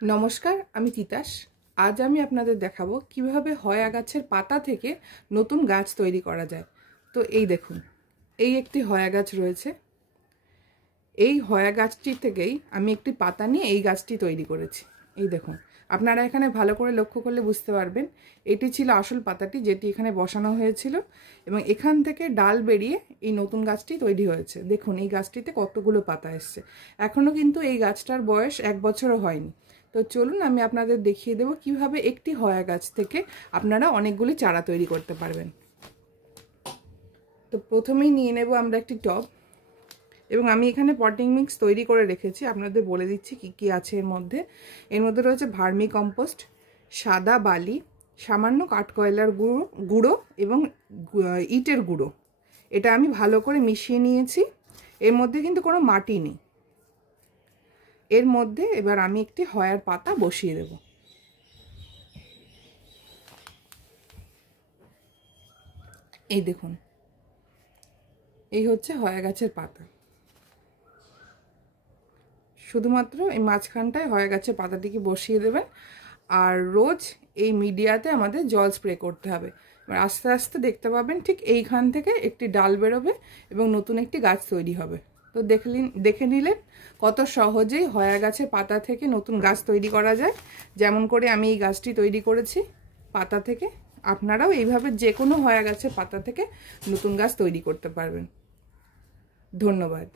নমস্কার, আমি তিতাস। আজ আমি আপনাদের দেখাবো কিভাবে হয়া গাছের পাতা থেকে নতুন গাছ তৈরি করা যায়। তো এই দেখুন, এই একটি হয়া গাছ রয়েছে। এই হয়া গাছটি থেকেই আমি একটি পাতা নিয়ে এই গাছটি তৈরি করেছি। এই দেখুন, আপনারা এখানে ভালো করে লক্ষ্য করলে বুঝতে পারবেন এটি ছিল আসল পাতাটি, যেটি এখানে বসানো হয়েছিল এবং এখান থেকে ডাল বেরিয়ে এই নতুন গাছটি তৈরি হয়েছে। দেখুন এই গাছটিতে কতগুলো পাতা এসছে। এখনও কিন্তু এই গাছটার বয়স 1 বছরও হয়নি। তো চলুন আমি আপনাদের দেখিয়ে দেবো কিভাবে একটি হয়া গাছ থেকে আপনারা অনেকগুলি চারা তৈরি করতে পারবেন। তো প্রথমেই নিয়ে নেব আমরা একটি টব, এবং আমি এখানে পটিং মিক্স তৈরি করে রেখেছি। আপনাদের বলে দিচ্ছি কি কি আছে এর মধ্যে। এর মধ্যে রয়েছে ভার্মি কম্পোস্ট, সাদা বালি, সামান্য কাঠকয়লার গুঁড়ো এবং ইটের গুঁড়ো। এটা আমি ভালো করে মিশিয়ে নিয়েছি। এর মধ্যে কিন্তু কোনো মাটি নেই। এর মধ্যে এবার আমি একটি হয়ার পাতা বসিয়ে দেব। এই দেখুন, এই হচ্ছে হয়া গাছের পাতা। শুধুমাত্র এই মাঝখানটায় হয়া গাছের পাতাটিকে বসিয়ে দেবেন, আর রোজ এই মিডিয়াতে আমাদের জল স্প্রে করতে হবে। এবার আস্তে আস্তে দেখতে পাবেন ঠিক এইখান থেকে একটি ডাল বেরোবে এবং নতুন একটি গাছ তৈরি হবে। তো দেখে নিলেন কত সহজেই হয়া গাছের পাতা থেকে নতুন গাছ তৈরি করা যায়। যেমন করে আমি এই গাছটি তৈরি করেছি পাতা থেকে, আপনারাও এইভাবে যে কোনো হয়া গাছের পাতা থেকে নতুন গাছ তৈরি করতে পারবেন। ধন্যবাদ।